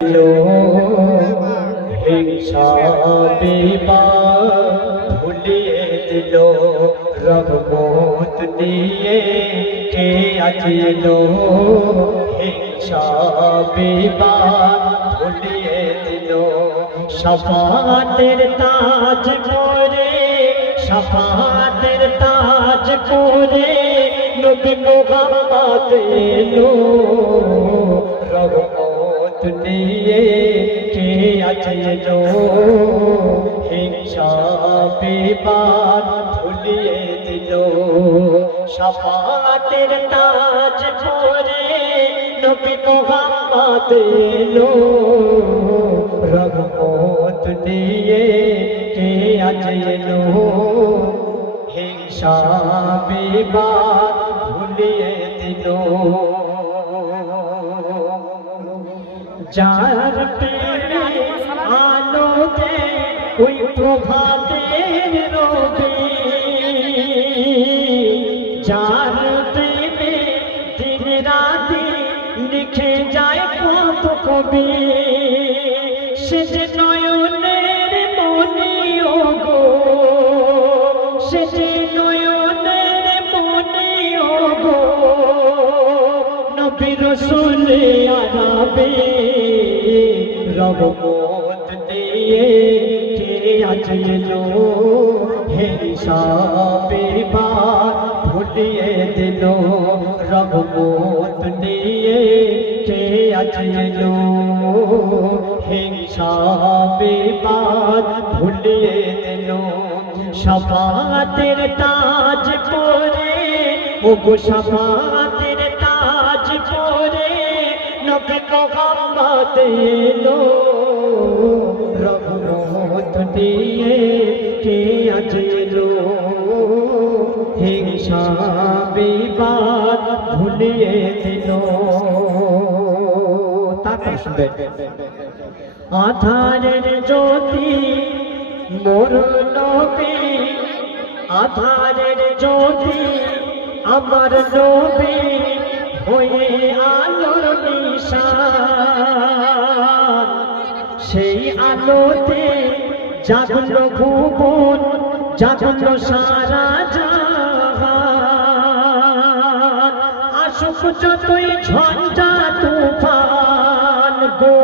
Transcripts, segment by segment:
लो हिंसा भूलिए दिलो रघुमोत दिए के अचलो हिंसा भूलिए दिलो शफातेर ताज कोरे शफातेर ताज कोरे नबी मोहम्मद लो रघुमोत दिए के अचलो हिंसा भूलिए दिलो शफातेर ताज कोरे नबी मोहम्मद लो रघुमोत दिए के अचलो हिंसा भूलिए दिलो जार प्रेमे आलो दे कोई प्रभातेर रबी जार प्रेमे दिन राति लिखे जाए कत कवि से जे नयनेर मणि ओगो से जे नयनेर मणि ओगो नबी रसूल आराबे रघुमोत दिए के अचलो हिंसा भूलिए दिलो रघुमोत दिए के अचलो हिंसा भूलिए दिलो शफातेर ताज पोरे ओगो शफातेर ताज पोरे नबी मोहम्मद लो रघुमोत दिए के अचलो हिंसा भूलिए दिलो आधारेर ज्योति मोर नबी आधारेर ज्योति आमार नबी होये आलोर निशान सेई आलोते जागलो भुवन जागलो सारा জাহান আসুক যতই ঝঞ্ঝা তুফান গো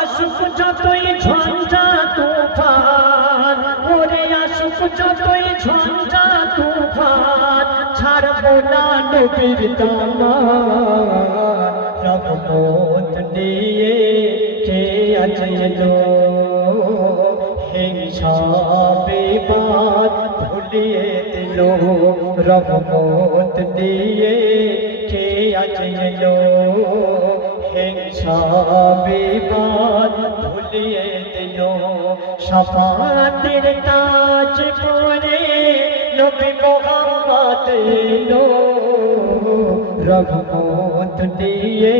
আসুক যতই ঝঞ্ঝা তুফান ওরে আসুক যতই ঝঞ্ঝা তুফান ছাড়বো না নবীর দামান রহমত নিয়ে কে আচলো हिंसा भूलिए दिलो रघुमोत दिए के अचलो हिंसा भूलिए दिलो शफातेर ताज पोरे नबी मोहम्मद लो रघुमोत दिए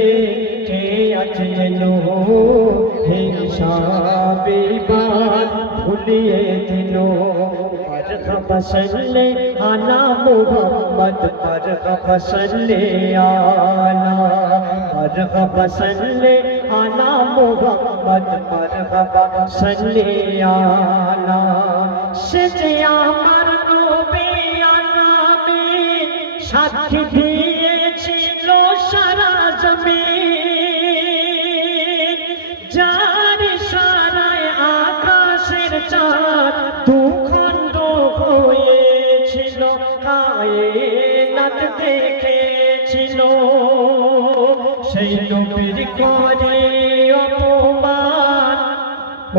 के अचलो हिंसा भूलिए दिलो मरहबा सल्ले आला मुहम्मद मरहबा सल्ले आला मरहबा सल्ले आला मुहम्मद मरहबा सल्ले आला से जे आमार नबी आलामीन साक्षी दिएছিল সারা জমিন যার ইশারায় আকাশের চাঁদ দুখণ্ড হয়েছিল কায়নাত দেখেছিল সেই নবীর করে অপমান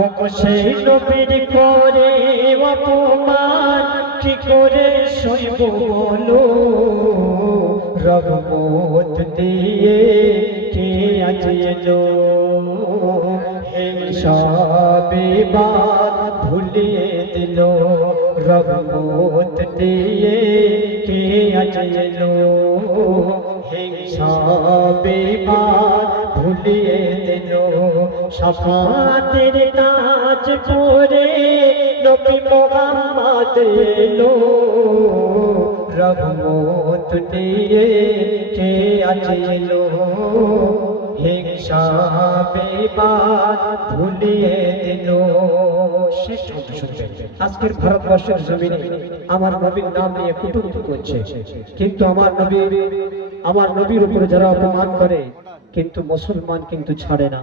ওগো সেই নবীর করে অপমান কি করে সইব বলো रघुमोत दिए के अचलो हिंसा भूलिए दिलो रघुमोत दिए के अचलो हिंसा भूलिए दिलो शफातेर ताज पोरे नबी मोहम्मद लो रघुमोत दिए के अचलो হিসাব এবার ভুলিয়ে দিল। শেষ শব্দ শুনবেন। আজকের ভারতবর্ষের জমিনে আমার নবীর নাম নিয়ে কটূক্তি করছে, কিন্তু আমার নবীর উপরে যারা অপমান করে, কিন্তু মুসলমান কিন্তু ছাড়ে না।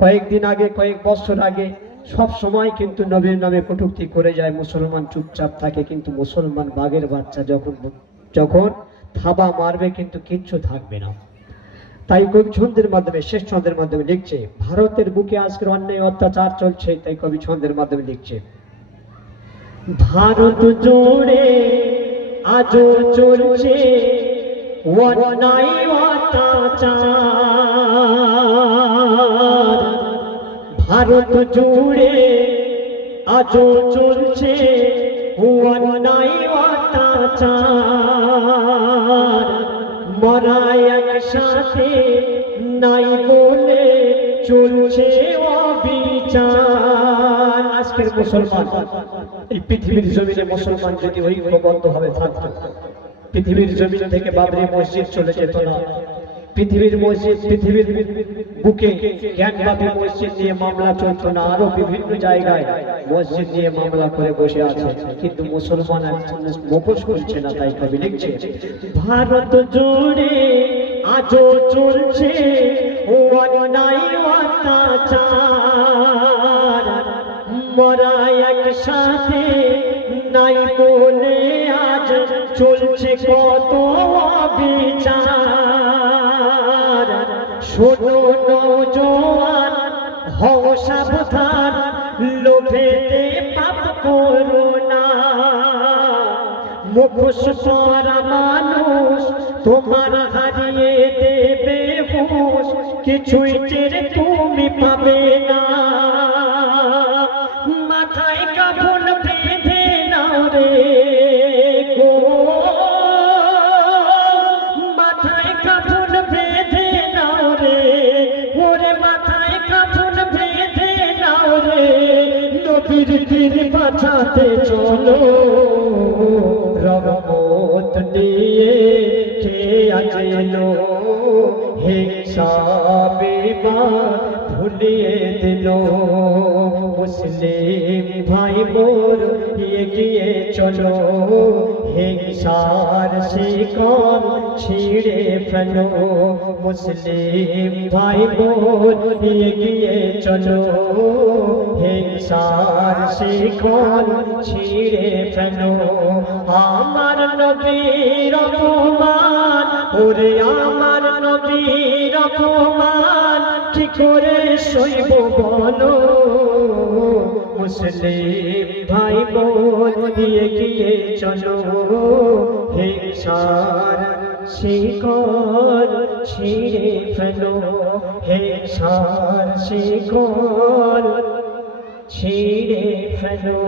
কয়েকদিন আগে, কয়েক বছর আগে সব সময় কিন্তু নবীর নামে কটূক্তি করে যায়, মুসলমান চুপচাপ থাকে। কিন্তু মুসলমান বাঘের বাচ্চা যখন থাবা মারবে কিন্তু কিচ্ছু থাকবে না। তাই কবি ছন্দের মাধ্যমে, শেষ ছন্দের মাধ্যমে লিখছে, ভারতের বুকে আজকের অন্যায় অত্যাচার চলছে, তাই কবি ছন্দের মাধ্যমে লিখছে, ভারত জুড়ে আজও চলছে অন্যায় অত্যাচার। ভারত জুড়ে আজও চলছে অন্যায় অত্যাচার। মরা একসাথে নাই বলে চলছে অবিচার। আজকের মুসলমান, এই পৃথিবীর জমিনে মুসলমান যদি ঐক্যবদ্ধ ভাবে থাকতো, পৃথিবীর জমিন থেকে বাবরি মসজিদ চলে যেত না। পৃথিবীর বুকে জ্ঞানবাপী মসজিদ নিয়ে মামলা চলতো না। আরো বিভিন্ন জায়গায় মসজিদ নিয়ে মামলা করে বসে আছে, কিন্তু মুসলমান মুখোশ করছে না। তাই কবি লিখছে, ভারত জুড়ে আজও চলছে অন্যায় অত্যাচার। মরা একসাথে নাই বলে আজ চলছে কত অবিচার। শোনো নওজোয়ান, হও সাবধান, লোভেতে পাপ করো না। মুখোশ পরা মানুষ তোমার হারিয়ে দেবে হুঁশ, কিছুই টের তুমি পাবে না। মাথায় কাফন বেঁধে নাও রে গো, মাথায় কাফন বেঁধে নাও রে, ওরে মাথায় কাফন বেঁধে নাও রে। নবীর দিন বাঁচাতে চলো, রহমত নিয়ে কে আজ এলো, হিসাব এবার ভুলিয়ে দিল। মুসলিম ভাই মোর এগিয়ে চলো, হিংসার শিকল ছিঁড়ে ফেলো। মুসলিম ভাই মোর এগিয়ে চলো, হিংসার শিকল ছিঁড়ে ফেলো। আমার নবীর অপমান, ওরে আমার নবীর অপমান কি করে সইব বলো। মুসলিম ভাই বোন এগিয়ে চলো, হিংসার শিকল ছিঁড়ে ফেলো, হিংসার শিকল ছিঁড়ে ফেলো।